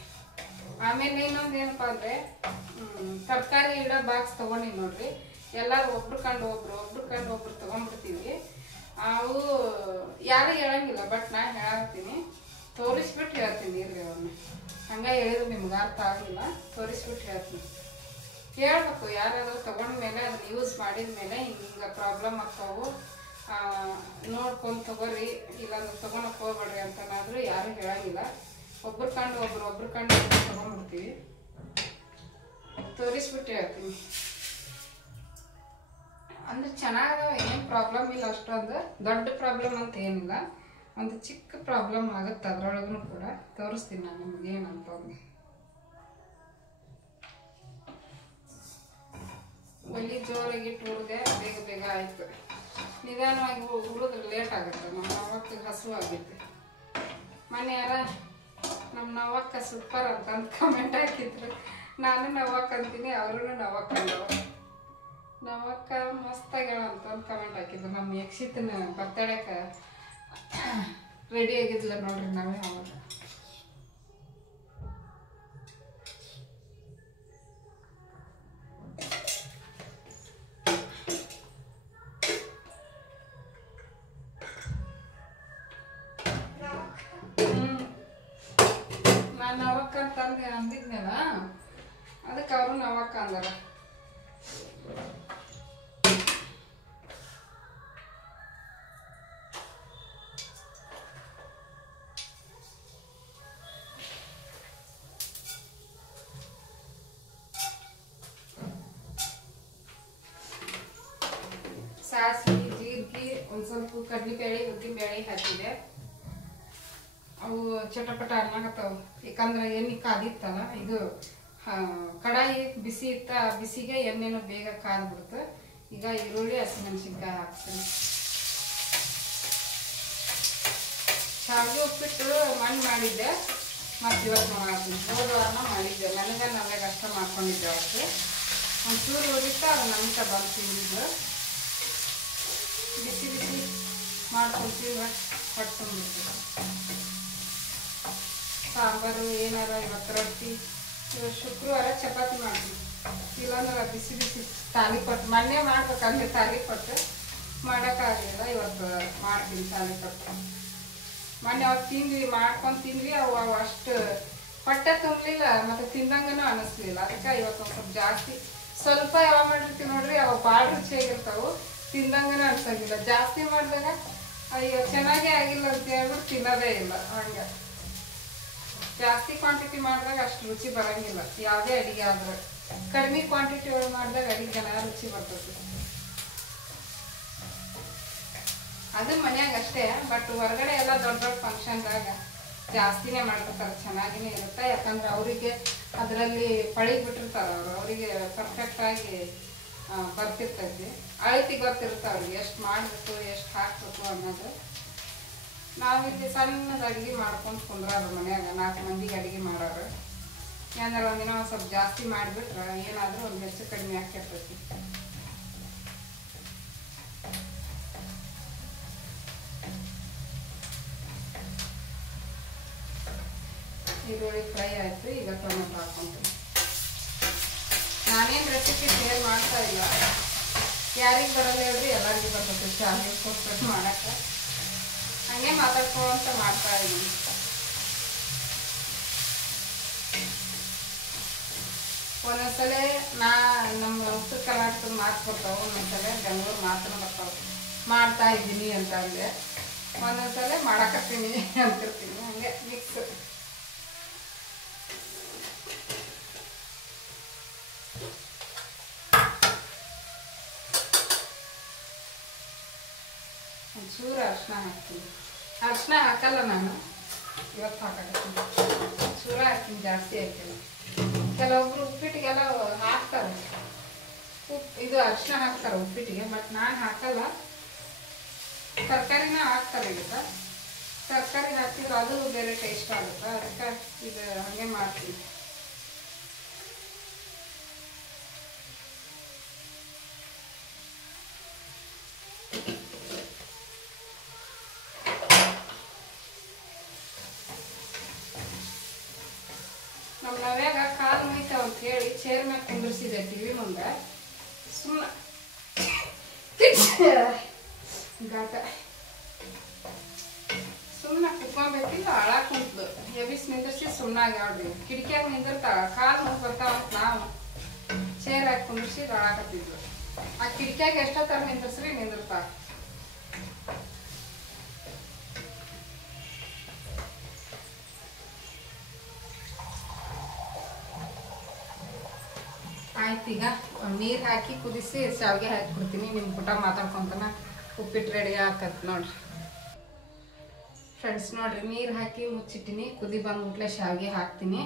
ಆಮೇಲೆ ಇನ್ನೊಂದು ಏನಪ್ಪ ಅಂದರೆ ತರಕಾರಿ ಇಡೋ ಬಾಕ್ಸ್ ತೊಗೊಂಡಿನಿ ನೋಡ್ರಿ. ಎಲ್ಲರೂ ಒಬ್ರು ಕಂಡು ಒಬ್ರು ತೊಗೊಂಡ್ಬಿಡ್ತೀವಿ. ಅವು ಯಾರು ಹೇಳಂಗಿಲ್ಲ, ಬಟ್ ನಾನು ಹೇಳತ್ತೀನಿ, ತೋರಿಸ್ಬಿಟ್ಟು ಹೇಳ್ತೀನಿ ಇರ್ರಿ ಅವ್ರನ್ನ. ಹಂಗೆ ಹೇಳಿದ್ರು ನಿಮ್ಗೆ ಅರ್ಥ ಆಗಿಲ್ಲ, ತೋರಿಸ್ಬಿಟ್ಟು ಹೇಳ್ತೀನಿ. ಹೇಳ್ಬೇಕು ಯಾರಾದರೂ ತೊಗೊಂಡ್ಮೇಲೆ ಅದನ್ನ ಯೂಸ್ ಮಾಡಿದ ಮೇಲೆ ಹಿಂಗೆ ಪ್ರಾಬ್ಲಮ್ ಆಗ್ತಾವು, ನೋಡ್ಕೊಂಡು ತೊಗೊರಿ, ಇಲ್ಲಾಂದ್ರೆ ತೊಗೊಳಕ್ಕೆ ಹೋಗ್ಬೇಡ್ರಿ ಅಂತನಾದರೂ ಯಾರು ಹೇಳಂಗಿಲ್ಲ. ಒಬ್ರು ಕಂಡು ತೊಗೊಂಡ್ಬಿಡ್ತೀವಿ. ತೋರಿಸ್ಬಿಟ್ಟು ಹೇಳ್ತೀನಿ. ಅಂದ್ರೆ ಚೆನ್ನಾಗದಾವ, ಏನು ಪ್ರಾಬ್ಲಮ್ ಇಲ್ಲ, ಅಷ್ಟೊಂದು ದೊಡ್ಡ ಪ್ರಾಬ್ಲಮ್ ಅಂತ ಏನಿಲ್ಲ, ಒಂದು ಚಿಕ್ಕ ಪ್ರಾಬ್ಲಮ್ ಆಗುತ್ತೆ ಅದ್ರೊಳಗೂ ಕೂಡ. ತೋರಿಸ್ತೀನಿ ನಾನು ನಿಮ್ಗೆ ಏನಂತ. ಒಲಿ ಜೋರಾಗಿ ಇಟ್ಟು ಹುರಿದೆ, ಬೇಗ ಆಯಿತು. ನಿಧಾನವಾಗಿ ಹುರಿದ್ರೆ ಲೇಟ್ ಆಗುತ್ತೆ. ನಮ್ಮ ನವಕ್ಕೆ ಹಸು ಆಗೈತೆ. ಮೊನ್ನೆ ಯಾರ ನಮ್ಮ ನವಕ್ಕ ಸೂಪರ್ ಅಂತಂದು ಕಮೆಂಟ್ ಹಾಕಿದ್ರು. ನಾನು ನವಕ್ಕ ಅಂತೀನಿ, ಅವರು ನವಕ್ಕ ಅಂದವ. ನವಕ್ಕ ಮಸ್ತಾಗ್ಯಾಳ ಅಂತಂದು ಕಮೆಂಟ್ ಹಾಕಿದ್ರು. ನಮ್ಮ ಯಕ್ಷಿತನ ಬರ್ತಡೇಕ್ಕೆ ರೆಡಿ ಆಗಿದ್ಲ ನೋಡ್ರಿ ನಾವೇ ಅವಾಗ. ನಾನು ನವಕ್ಕ ಅಂತಂದು ಅಂದಿದ್ನಲ್ಲ, ಅದಕ್ಕೆ ಅವರು ನವಕ್ಕ ಅಂದಾರ. ಸಾಸಿವೆ, ಜೀರಿಗೆ, ಒಂದು ಸ್ವಲ್ಪ ಕಡ್ಲೆಬೇಳೆ, ಉದ್ದಿನಬೇಳೆ ಹಾಕಿದೆ. ಅವು ಚಟಪಟ ಅನ್ನಕತ್ತಾವು, ಯಾಕಂದ್ರೆ ಎಣ್ಣೆ ಕಾದಿತ್ತಲ್ಲ. ಇದು ಕಡಾಯಿ ಬಿಸಿ ಇತ್ತ, ಬಿಸಿಗೆ ಎಣ್ಣೆನೂ ಬೇಗ ಕಾದ್ಬಿಡ್ತು. ಈಗ ಈರುಳ್ಳಿ, ಹಸಿಮೆಣಸಿನ್ಕಾಯಿ ಹಾಕ್ತೀನಿ. ಶಾವಿಗೆ ಉಪ್ಪಿಟ್ಟು ಮಣ್ಣು ಮಾಡಿದ್ದೆ, ಮತ್ತು ಇವತ್ತು ಮಾಡ್ತೀನಿ. ಹೋದ ವಾರನ ಮಾಡಿದ್ದೆ, ನನಗೆ ಅಷ್ಟ ಮಾಡ್ಕೊಂಡಿದ್ದೆ. ಅವತ್ತು ಒಂಚೂರು ಉಳಿತಾ ಅದು ನಮ್ಗೆ ಬಂದು ತಿಂದಿದ್ದು. ಬಿಸಿ ಮಾಡ್ಕೊಳ್ತೀವಿ, ಹೊಟ್ಟೆ ತುಂಬಿಡ್ತೀವಿ. ಸಾಂಬಾರು ಏನಾರ ಇವತ್ತು ರೊಟ್ಟಿ, ಶುಕ್ರವಾರ ಚಪಾತಿ ಮಾಡ್ತೀವಿ. ಇಲ್ಲಾಂದ್ರೆ ಬಿಸಿ ತಾಲಿಪಟ್ಟು ಮೊನ್ನೆ ಮಾಡ್ಬೇಕಂದ್ರೆ ತಾಲಿಪಟ್ಟು ಮಾಡೋಕ್ಕಾಗಲಿಲ್ಲ. ಇವತ್ತು ಮಾಡ್ತೀನಿ ತಾಲಿಪಟ್ಟು. ಮೊನ್ನೆ ಅವತ್ತು ಮಾಡ್ಕೊಂಡು ತಿಂದ್ವಿ. ಅವು ಅಷ್ಟು ಹೊಟ್ಟೆ ತುಂಬಲಿಲ್ಲ, ಮತ್ತು ತಿಂದಂಗೂ ಅನ್ನಿಸ್ಲಿಲ್ಲ. ಅದಕ್ಕೆ ಇವತ್ತು ಒಂದು ಸ್ವಲ್ಪ ಜಾಸ್ತಿ ಸ್ವಲ್ಪ ಯಾವಾಗ ಮಾಡಿರ್ತೀವಿ ನೋಡ್ರಿ, ಅವು ಭಾಳ ರುಚಿಯಾಗಿರ್ತಾವೆ, ತಿಂದಂಗೂ ಅನ್ಸಂಗಿಲ್ಲ. ಜಾಸ್ತಿ ಮಾಡಿದಾಗ ಅಯ್ಯೋ ಚೆನ್ನಾಗೇ ಆಗಿಲ್ಲ ಅಂತ ಹೇಳ್ಬಿಟ್ಟು ತಿನ್ನೋದೇ ಇಲ್ಲ. ಹಂಗೆ ಜಾಸ್ತಿ ಕ್ವಾಂಟಿಟಿ ಮಾಡಿದಾಗ ಅಷ್ಟು ರುಚಿ ಬರೋಂಗಿಲ್ಲ ಯಾವುದೇ ಅಡುಗೆ ಆದ್ರೆ. ಕಡಿಮೆ ಕ್ವಾಂಟಿಟಿ ಒಳಗೆ ಮಾಡಿದಾಗ ಅಡುಗೆ ರುಚಿ ಬರ್ತೈತಿ. ಅದು ಮನ್ಯಾಗ ಅಷ್ಟೇ, ಬಟ್ ಹೊರಗಡೆ ಎಲ್ಲ ದೊಡ್ಡ ದೊಡ್ಡ ಫಂಕ್ಷನ್ದಾಗ ಜಾಸ್ತಿನೇ ಮಾಡ್ಕೊತಾರೆ, ಚೆನ್ನಾಗಿನೇ ಇರುತ್ತೆ. ಯಾಕಂದ್ರೆ ಅವರಿಗೆ ಅದರಲ್ಲಿ ಪಳಿಗೆ ಬಿಟ್ಟಿರ್ತಾರೆ, ಅವರಿಗೆ ಪರ್ಫೆಕ್ಟಾಗಿ ಬರ್ತಿರ್ತೈತಿ. ಅಳತಿ ಗೊತ್ತಿರುತ್ತೆ ಅವ್ರಿಗೆ, ಎಷ್ಟು ಮಾಡಬೇಕು, ಎಷ್ಟು ಹಾಕಬೇಕು ಅನ್ನೋದು. ನಾವಿಲ್ಲಿ ಸಣ್ಣದ ಅಡುಗೆ ಮಾಡ್ಕೊಂಡು ಕುಂದ್ರಾರ ಮನ್ಯಾಗ 4 ಮಂದಿಗೆ ಅಡುಗೆ ಮಾಡೋರು. ಏನಾರ ಒಂದಿನ ಒಂದು ಸ್ವಲ್ಪ ಜಾಸ್ತಿ ಮಾಡಿಬಿಟ್ರೆ ಏನಾದರೂ ಒಂದು ಹೆಚ್ಚು ಕಡಿಮೆ ಹಾಕಿರ್ತೈತಿ. ಈರುಳ್ಳಿ ಫ್ರೈ ಆಯಿತು. ಈಗ ಟೊಮೆಟೊ ಹಾಕ್ಕೊಂತೀನಿ. ನಾನೇನು ರೆಸಿಪಿ ಶೇರ್ ಮಾಡ್ತಾ ಇಲ್ಲ, ಯಾರಿಗೆ ಬರಲ್ಲ ಹೇಳ್ರಿ, ಎಲ್ಲರಿಗೂ ಬರ್ತೈತೆ ಶಾವಿಗೆ ಕೊಟ್ಬಿಟ್ಟು ಮಾಡೋಕ್ಕೆ. ಹಂಗೆ ಮಾತಾಡ್ಕೊಂತ ಮಾಡ್ತಾ ಇದ್ದೀನಿ. ಒಂದೊಂದ್ಸಲ ನಮ್ಮ ಉತ್ತರ ಕರ್ನಾಟಕದ ಮಾತು ಬರ್ತಾವೆ, ಒಂದೊಂದ್ಸಲ ಬೆಂಗಳೂರು ಮಾತನ್ನು ಬರ್ತಾವೆ. ಮಾಡ್ತಾ ಇದ್ದೀನಿ ಅಂತ ಅಂದೆ, ಒಂದೊಂದ್ಸಲ ಮಾಡಕತ್ತೀನಿ ಅಂತಿರ್ತೀನಿ, ಹಂಗೆ ಮಿಕ್ಸ್. ಒಂಚೂರು ಅರಿಶಿನ ಹಾಕ್ತೀನಿ. ಅರಿಶಿನ ಹಾಕಲ್ಲ ನಾನು, ಇವತ್ತು ಹಾಕತ್ತೀನಿ. ಚೂರ ಹಾಕ್ತೀನಿ, ಜಾಸ್ತಿ ಹಾಕಿಲ್ಲ. ಕೆಲವೊಬ್ರು ಉಪ್ಪಿಟ್ಟಿಗೆಲ್ಲ ಹಾಕ್ತಾರೆ, ಇದು ಅರಿಶಿನ ಹಾಕ್ತಾರೆ ಉಪ್ಪಿಟ್ಟಿಗೆ, ಬಟ್ ನಾನು ಹಾಕಲ್ಲ. ತರಕಾರಿನ ಹಾಕ್ತಾರೆ. ಇದಕ್ಕೆ ತರಕಾರಿ ಹಾಕಿದ್ರೆ ಅದು ಬೇರೆ ಟೇಸ್ಟ್ ಆಗುತ್ತೆ, ಅದಕ್ಕೆ ಇದು ಹಾಗೆ ಮಾಡ್ತೀನಿ. ನಮ್ಮ ನವ್ಯಾಗ ಕಾಲು ಮುಯ್ತಾವ ಅಂತ ಹೇಳಿ ಚೇರ್ ಮ್ಯಾಗ ಕುಂದಿರ್ಸಿದೆ ಟಿವಿ ಮುಂದೆ. ಸುಮ್ಮನೆ ಗಾಟ ಸುಮ್ಮನೆ ಕುತ್ಕೊಬೇಕಿಲ್ಲ, ಅಳಕ್ ಕುಂತ್ಲು. ಎಬಿಸ್ ನಿಂದಿರ್ಸಿ ಸುಮ್ಮನಾಗಿ ಆಡ್ರಿ. ಕಿಟಕಿಯಾಗ ನಿಂದಿರ್ತಾಳ, ಕಾಲು ಮುಂದೆ ಬರ್ತಾವ ಅಂತ ನಾವು ಚೇರ್ ಹಾಕಿ ಕುಂದಿರ್ಸಿ ಅಳಾಕತ್ತಿದ್ಲು. ಆ ಕಿಟಕಿಯಾಗ ಎಷ್ಟೊತ್ತರ ನಿಂದಿರ್ಸ್ರಿ ನಿಂದಿರ್ತಾಳ. ಆಯ್ತೀಗ ನೀರು ಹಾಕಿ ಕುದಿಸಿ ಶಾವಿಗೆ ಹಾಕಿಬಿಡ್ತೀನಿ. ನಿಮ್ಮ ಪುಟ ಮಾತಾಡ್ಕೊಂತನ ಉಪ್ಪಿಟ್ಟು ರೆಡಿ ಹಾಕತ್ ನೋಡ್ರಿ ಫ್ರೆಂಡ್ಸ್. ನೋಡ್ರಿ ನೀರು ಹಾಕಿ ಮುಚ್ಚಿಟ್ಟಿನಿ, ಕುದಿ ಬಂದ್ಬಿಟ್ಲೆ ಶಾವಿಗೆ ಹಾಕ್ತೀನಿ.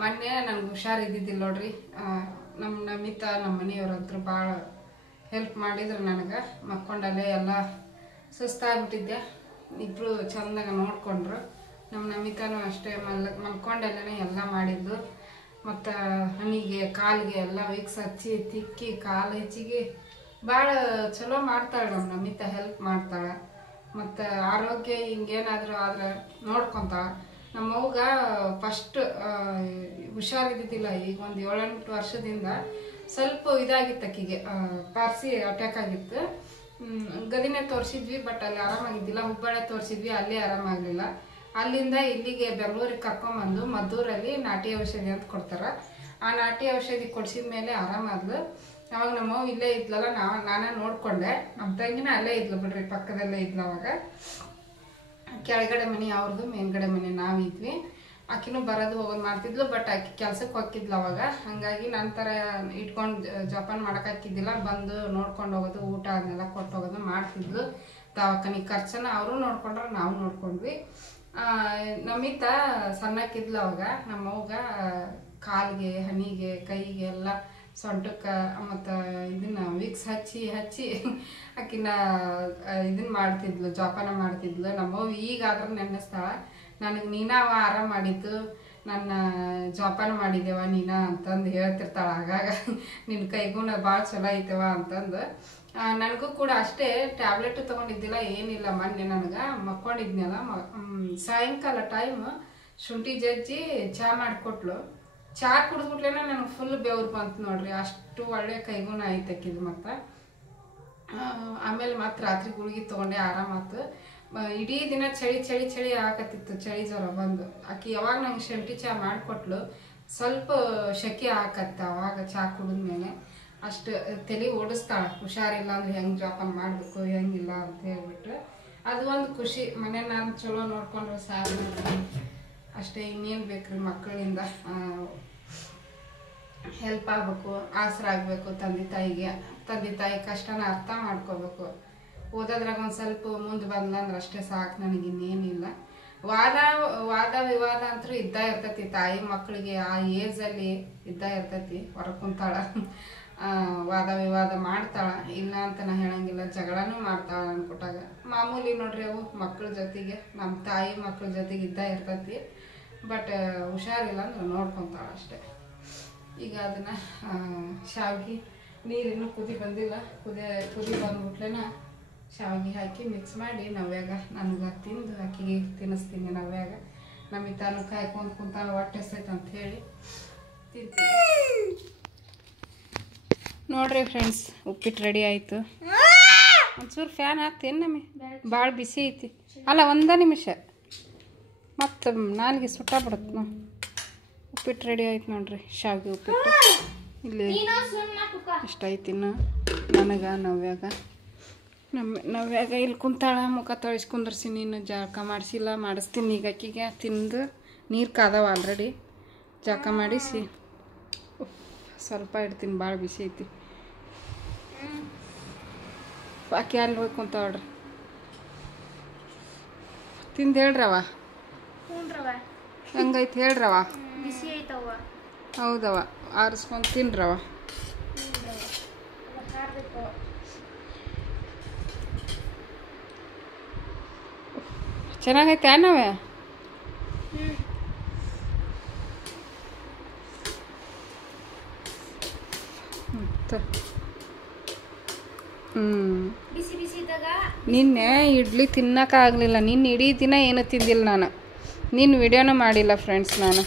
ಮೊನ್ನೆ ನನಗೆ ಹುಷಾರಿದ್ದಿದ್ದಿಲ್ಲ ನೋಡ್ರಿ. ನಮ್ಮ ನಮಿತಾ ನಮ್ಮ ಮನೆಯವ್ರಂತೂ ಭಾಳ ಹೆಲ್ಪ್ ಮಾಡಿದ್ರು ನನಗೆ. ಮಕ್ಕೊಂಡಲ್ಲೇ ಎಲ್ಲ ಸುಸ್ತಾಗ್ಬಿಟ್ಟಿದ್ದೆ, ಇಬ್ಬರು ಚೆಂದಾಗ ನೋಡಿಕೊಂಡ್ರು. ನಮ್ಮ ನಮಿತಾನು ಅಷ್ಟೇ ಮಲ್ಕೊಂಡಲ್ಲೇ ಎಲ್ಲ ಮಾಡಿದ್ದು. ಮತ್ತು ಹಣ್ಣಿಗೆ ಕಾಲಿಗೆ ಎಲ್ಲ ವಿಕ್ಸ್ ಹಚ್ಚಿ ತಿಕ್ಕಿ ಕಾಲು ಹೆಚ್ಚಿಗೆ ಭಾಳ ಚಲೋ ಮಾಡ್ತಾಳೆ ನಮ್ಮ ನಮಿತಾ, ಹೆಲ್ಪ್ ಮಾಡ್ತಾಳೆ. ಮತ್ತು ಆರೋಗ್ಯ ಹಿಂಗೇನಾದರೂ ಆದ್ರೆ ನೋಡ್ಕೊತಾಳೆ. ನಮ್ಮವ್ಗ ಫಸ್ಟ್ ಹುಷಾರಿದ್ದಿದ್ದಿಲ್ಲ, ಈಗ ಒಂದು 7-8 ವರ್ಷದಿಂದ ಸ್ವಲ್ಪ ಇದಾಗಿತ್ತು ಆಕಿಗೆ, ಪಾರ್ಸಿ ಅಟ್ಯಾಕ್ ಆಗಿತ್ತು. ಗದಿನೇ ತೋರಿಸಿದ್ವಿ, ಬಟ್ ಅಲ್ಲಿ ಆರಾಮಾಗಿದ್ದಿಲ್ಲ. ಹುಬ್ಬಳ್ಳಿ ತೋರಿಸಿದ್ವಿ, ಅಲ್ಲಿ ಆರಾಮಾಗಲಿಲ್ಲ. ಅಲ್ಲಿಂದ ಇಲ್ಲಿಗೆ ಬೆಂಗಳೂರಿಗೆ ಕರ್ಕೊಂಬಂದು ಮದ್ದೂರಲ್ಲಿ ನಾಟಿ ಔಷಧಿ ಅಂತ ಕೊಡ್ತಾರೆ. ಆ ನಾಟಿ ಔಷಧಿ ಕೊಡ್ಸಿದ ಮೇಲೆ ಆರಾಮಾದ್ಲು. ಅವಾಗ ನಮ್ಮವ್ವ ಇಲ್ಲೇ ಇದ್ಲಲ್ಲ, ನಾನೇ ನೋಡಿಕೊಂಡೆ. ನಮ್ಮ ತಂಗಿನ ಅಲ್ಲೇ ಇದ್ಲು ಬಿಡ್ರಿ, ಪಕ್ಕದಲ್ಲೇ ಇದ್ಲು. ಅವಾಗ ಕೆಳಗಡೆ ಮನೆ ಅವ್ರದ್ದು, ಮೇಲ್ಗಡೆ ಮನೆ ನಾವಿದ್ವಿ. ಆಕಿನೂ ಬರೋದು ಹೋಗೋದು ಮಾಡ್ತಿದ್ಲು, ಬಟ್ ಆಕಿ ಕೆಲ್ಸಕ್ಕೆ ಹೋಗಿದ್ಲು ಅವಾಗ. ಹಾಗಾಗಿ ನಂತರ ಇಟ್ಕೊಂಡು ಜೋಪಾನ ಮಾಡೋಕ್ಕಾಕಿದ್ದಿಲ್ಲ. ಬಂದು ನೋಡ್ಕೊಂಡು ಹೋಗೋದು, ಊಟ ಅದನ್ನೆಲ್ಲ ಕೊಟ್ಟು ಹೋಗೋದು ಮಾಡ್ತಿದ್ಲು. ದವಾಖಾನೆ ಖರ್ಚನ್ನ ಅವರು ನೋಡ್ಕೊಂಡ್ರೆ ನಾವು ನೋಡ್ಕೊಂಡ್ವಿ. ನಮಿತಾ ಸಣ್ಣಕ್ಕಿದ್ಲು ಅವಾಗ. ನಮ್ಮವ್ಗ ಕಾಲಿಗೆ, ಹಣ್ಣಿಗೆ, ಕೈಗೆ ಎಲ್ಲ ಸೊಂಟಕ್ಕೆ ಮತ್ತು ಇದನ್ನ ವಿಕ್ಸ್ ಹಚ್ಚಿ ಆಕಿನ ಇದನ್ನ ಮಾಡ್ತಿದ್ಲು, ಜೋಪಾನ ಮಾಡ್ತಿದ್ಲು. ನಮ್ಮವ್ವ ಈಗಾದ್ರೂ ನೆನೆಸ್ತಾಳ, ನನಗೆ ನೀನಾವ ಆರಾಮ ಮಾಡಿದ್ದು, ನನ್ನ ಜೋಪಾನ ಮಾಡಿದ್ದೇವ ನೀನ ಅಂತಂದು ಹೇಳ್ತಿರ್ತಾಳ ಆಗಾಗ. ನಿನ್ನ ಕೈಗೂ ಭಾಳ ಚಲೋ ಐತವ ಅಂತಂದು. ನನಗೂ ಕೂಡ ಅಷ್ಟೇ, ಟ್ಯಾಬ್ಲೆಟ್ ತೊಗೊಂಡಿದ್ದಿಲ್ಲ, ಏನಿಲ್ಲ. ಮೊನ್ನೆ ನನಗೆ ಮಕ್ಕೊಂಡಿದ್ನಲ್ಲ, ಸಾಯಂಕಾಲ ಟೈಮ್ ಶುಂಠಿ ಜಜ್ಜಿ ಚಹಾ ಮಾಡಿಕೊಟ್ಲು. ಚಹಾ ಕುಡಿದ್ಬಿಟ್ಲೇನ ನನಗೆ ಫುಲ್ ಬೆವ್ರು ಬಂತು ನೋಡ್ರಿ, ಅಷ್ಟು ಒಳ್ಳೆ ಕೈಗುಣ ಐತಕ್ಕಿದ್ದು. ಮತ್ತು ಆಮೇಲೆ ಮತ್ತೆ ರಾತ್ರಿ ಗುಳಿಗೆ ತೊಗೊಂಡೆ, ಆರಾಮಾತು. ಇಡೀ ದಿನ ಚಳಿ ಹಾಕತ್ತಿತ್ತು, ಚಳಿ ಜ್ವರ ಬಂದು. ಆಕಿ ಯಾವಾಗ ನಂಗೆ ಶುಂಠಿ ಚಹಾ ಮಾಡಿಕೊಟ್ಲು, ಸ್ವಲ್ಪ ಶೆಕೆ ಹಾಕತ್ತ. ಅವಾಗ ಚಹಾ ಕುಡಿದ್ಮೇಲೆ ಅಷ್ಟು ತಲೆ ಓಡಿಸ್ತಾಳೆ, ಹುಷಾರಿಲ್ಲ ಅಂದ್ರೆ ಹೆಂಗೆ ಜೋಪಾನ ಮಾಡಬೇಕು, ಹೆಂಗಿಲ್ಲ ಅಂತ ಹೇಳ್ಬಿಟ್ಟು. ಅದು ಒಂದು ಖುಷಿ. ಮನೆ ನಾನು ಚಲೋ ನೋಡ್ಕೊಂಡ್ರೆ ಸಾಕು ಅಷ್ಟೇ, ಇನ್ನೇನು ಬೇಕ್ರಿ. ಮಕ್ಕಳಿಂದ ಹೆಲ್ಪ್ ಆಗಬೇಕು, ಆಸರ ಆಗಬೇಕು ತಂದೆ ತಾಯಿಗೆ. ತಂದೆ ತಾಯಿ ಕಷ್ಟನ ಅರ್ಥ ಮಾಡ್ಕೋಬೇಕು. ಓದೋದ್ರಾಗ ಒಂದು ಸ್ವಲ್ಪ ಮುಂದೆ ಬಂದ್ಲಂದ್ರೆ ಅಷ್ಟೇ ಸಾಕು, ನನಗೆ ಇನ್ನೇನಿಲ್ಲ. ವಾದ ವಿವಾದ ಅಂತೂ ಇದ್ದ ಇರ್ತೈತಿ ತಾಯಿ ಮಕ್ಕಳಿಗೆ. ಆ ಏಜಲ್ಲಿ ಇದ್ದ ಇರ್ತೈತಿ. ಹೊರಗೆ ಕುಂತಾಳ, ವಾದ ವಿವಾದ ಮಾಡ್ತಾಳ, ಇಲ್ಲ ಅಂತ ನಾ ಹೇಳಂಗಿಲ್ಲ. ಜಗಳನೂ ಮಾಡ್ತಾಳ ಅನ್ಕೊಟ್ಟಾಗ. ಮಾಮೂಲಿ ನೋಡ್ರಿ, ಅವು ಮಕ್ಕಳ ಜೊತೆಗೆ, ನಮ್ಮ ತಾಯಿ ಮಕ್ಕಳ ಜೊತೆಗೆ ಇದ್ದ ಇರ್ತೈತಿ. ಬಟ್ ಹುಷಾರಿಲ್ಲ ಅಂದ್ರೆ ನೋಡ್ಕೊತಾಳ ಅಷ್ಟೇ. ಈಗ ಅದನ್ನು ಶಾವಿಗೆ ನೀರಿನ್ನೂ ಕುದಿ ಬಂದಿಲ್ಲ, ಕುದಿ ಬಂದ್ಬಿಟ್ಲೇನ ಶಾವಿಗೆ ಹಾಕಿ ಮಿಕ್ಸ್ ಮಾಡಿ ನವ್ಯಾಗ ನನಗೆ ತಿಂದು ಅಕ್ಕಿಗೆ ತಿನ್ನಿಸ್ತೀನಿ. ನವ್ಯಾಗ ನಮಿತಾನು ಕಾಯ್ಕೊಂಡು ಕುಂತಾನ, ಹೊಟ್ಟೆ ಎಸ್ತೈತೆ ಅಂತ ಹೇಳಿ ತಿಂತೀನಿ. ನೋಡ್ರಿ ಫ್ರೆಂಡ್ಸ್, ಉಪ್ಪಿಟ್ಟು ರೆಡಿ ಆಯಿತು. ಒಂಚೂರು ಫ್ಯಾನ್ ಹಾಕ್ತೇನೆ ನಮಗೆ, ಭಾಳ ಬಿಸಿ ಐತಿ. ಅಲ್ಲ, 1 ನಿಮಿಷ, ಮತ್ತು ನಾಲ್ಗೆ ಸುಟ್ಟ ಬಿಡುತ್ತೆ. ಉಪ್ಪಿಟ್ಟು ರೆಡಿ ಆಯ್ತು ನೋಡ್ರಿ, ಶಾವಿಗೆ ಉಪ್ಪಿಟ್ಟು. ಇಲ್ಲಿ ಇಷ್ಟ ಐತಿ ಇನ್ನು ನನಗೆ ನವ್ಯಾಗ ಇಲ್ಲಿ ಕುಂತಾಳ, ಮುಖ ತೊಳಿಸಿ ಕುಂದ್ರಸಿನಿ. ಇನ್ನು ಜಳಕ ಮಾಡಿಸಿಲ್ಲ, ಮಾಡಿಸ್ತೀನಿ ಈಗ ಅಕ್ಕಿಗೆ. ತಿಂದು ನೀರು ಕಾದವ ಆಲ್ರೆಡಿ, ಜಳಕ ಮಾಡಿಸಿ ಸ್ವಲ್ಪ ಇಡ್ತೀನಿ, ಭಾಳ ಬಿಸಿ ಐತಿ. ಬಾಕಿ ಅಲ್ಲಿ ಹೋಗಿ ಕುಂತಾವ್ರಿ. ತಿಂದು ಹೇಳ್ರವ ಹೆಂಗೈತಿ ಹೇಳ್ರವ. ಬಿಸಿ ಐತವ. ಹೌದವ, ಆರಿಸ್ಕೊಂಡು ತಿನ್ರವ. ಚೆನ್ನಾಗೈತೆ ನಾವೇ. ಬಿಸಿ ಬಿಸಿ ಇದ್ದಾಗ ನಿನ್ನೆ ಇಡ್ಲಿ ತಿನ್ನೋಕ್ಕಾಗಲಿಲ್ಲ. ನಿನ್ನೆ ಇಡೀ ದಿನ ಏನೂ ತಿಂದಿಲ್ಲ ನಾನು. ನಿನ್ನ ವಿಡಿಯೋನೂ ಮಾಡಿಲ್ಲ ಫ್ರೆಂಡ್ಸ್. ನಾನು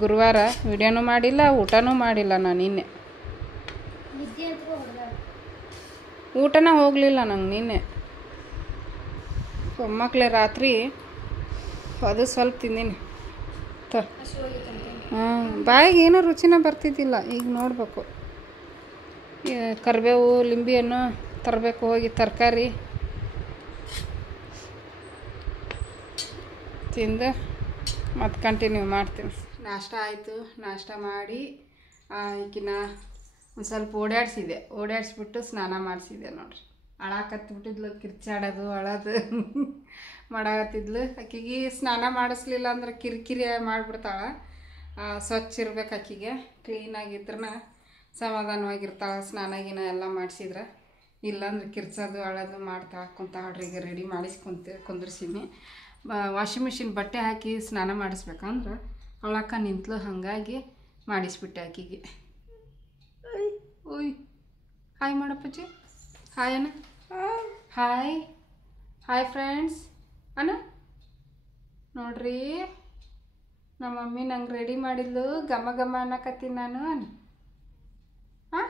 ಗುರುವಾರ ವಿಡಿಯೋನೂ ಮಾಡಿಲ್ಲ, ಊಟನೂ ಮಾಡಿಲ್ಲ ನಾನು ನಿನ್ನೆ. ಊಟನ ಹೋಗಲಿಲ್ಲ ನಂಗೆ ನಿನ್ನೆ. ಒಮ್ಮಕ್ಳೆ ರಾತ್ರಿ ಅದು ಸ್ವಲ್ಪ ತಿಂದೀನಿ. ಹಾಂ, ಬಾಯಿಗೆ ಏನೋ ರುಚಿನ ಬರ್ತಿದ್ದಿಲ್ಲ. ಈಗ ನೋಡ್ಬೇಕು, ಕರಿಬೇವು ಲಿಂಬೆಯನ್ನು ತರಬೇಕು, ಹೋಗಿ ತರಕಾರಿ ತಿಂದು ಮತ್ತು ಕಂಟಿನ್ಯೂ ಮಾಡ್ತೀನಿ. ನಾಷ್ಟ ಆಯಿತು. ನಾಷ್ಟ ಮಾಡಿ ಈಗಿನ ಒಂದು ಸ್ವಲ್ಪ ಓಡಾಡಿಸ್ಬಿಟ್ಟು ಸ್ನಾನ ಮಾಡಿಸಿದೆ ನೋಡ್ರಿ. ಅಳಾಕತ್ಬಿಟ್ಟಿದ್ಲು, ಕಿರ್ಚಾಡೋದು ಅಳೋದು ಮಾಡಾಕತ್ತಿದ್ಲು. ಆಕಿಗೆ ಸ್ನಾನ ಮಾಡಿಸ್ಲಿಲ್ಲ ಅಂದ್ರೆ ಕಿರಿಕಿರಿ ಮಾಡಿಬಿಡ್ತಾಳೆ. ಸ್ವಚ್ಛ ಇರ್ಬೇಕು ಆಕಿಗೆ, ಕ್ಲೀನಾಗಿದ್ರನ ಸಮಾಧಾನವಾಗಿರ್ತಾಳೆ. ಸ್ನಾನ ಎಲ್ಲ ಮಾಡಿಸಿದ್ರೆ, ಇಲ್ಲಾಂದ್ರೆ ಕಿರ್ಚೋದು ಅಳೋದು ಮಾಡ್ತಾಳೆ. ಕುಂತಾಳ್ರಿ. ಈಗ ರೆಡಿ ಮಾಡಿಸಿ ಕುಂದ್ರಿಸಿನಿ. ವಾಷಿಂಗ್ ಮಿಷಿನ್ ಬಟ್ಟೆ ಹಾಕಿ ಸ್ನಾನ ಮಾಡಿಸ್ಬೇಕಂದ್ರೆ ಅವಳಕ್ಕ ನಿಂತಲು, ಹಾಗಾಗಿ ಮಾಡಿಸ್ಬಿಟ್ಟೆ ಆಕಿಗೆ. ಓಯ್ ಹಾಯ್ ಮಾಡಪ್ಪಜ್ಜಿ. ಹಾಯ್ ಅಣ್ಣ. ಹಾಯ್ ಫ್ರೆಂಡ್ಸ್ ಅಣ್ಣ. ನೋಡ್ರಿ, ನಮ್ಮ ಮಮ್ಮಿ ನಂಗೆ ರೆಡಿ ಮಾಡಿದ್ಲು, ಘಮ ಘಮ ಅನ್ನಕತ್ತೀನಿ ನಾನು. ಹಾಂ,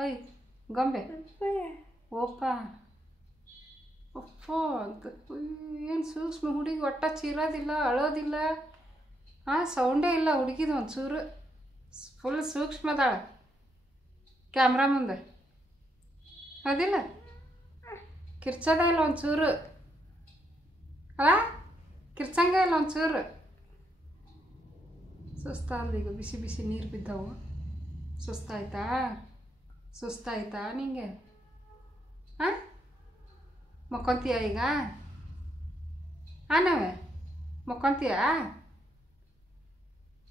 ಓಯ್ ಗೊಂಬೆ ಓಪ ಒಪ್ಪೋ ಅಂತ. ಏನು ಸೂಕ್ಷ್ಮ ಹುಡುಗಿ, ಒಟ್ಟ ಚೀರೋದಿಲ್ಲ, ಅಳೋದಿಲ್ಲ. ಸೌಂಡೇ ಇಲ್ಲ ಹುಡುಗಿದು ಒಂಚೂರು. ಫುಲ್ ಸೂಕ್ಷ್ಮದಾಳ ಕ್ಯಾಮ್ರಾ ಮುಂದೆ. ಅದಿಲ್ಲ, ಕಿರ್ಚೋದ ಇಲ್ಲ ಒಂಚೂರು. ಕಿರ್ಚಂಗೆ ಇಲ್ಲ ಒಂಚೂರು. ಸುಸ್ತಾದ. ಈಗ ಬಿಸಿ ಬಿಸಿ ನೀರು ಬಿದ್ದವು. ಸುಸ್ತಾಯ್ತಾ ನಿಂಗೆ? ಹಾಂ, ಮಕ್ಕೊಂತೀಯ ಈಗ? ನಾವೇ ಮಕ್ಕೊಂತೀಯ?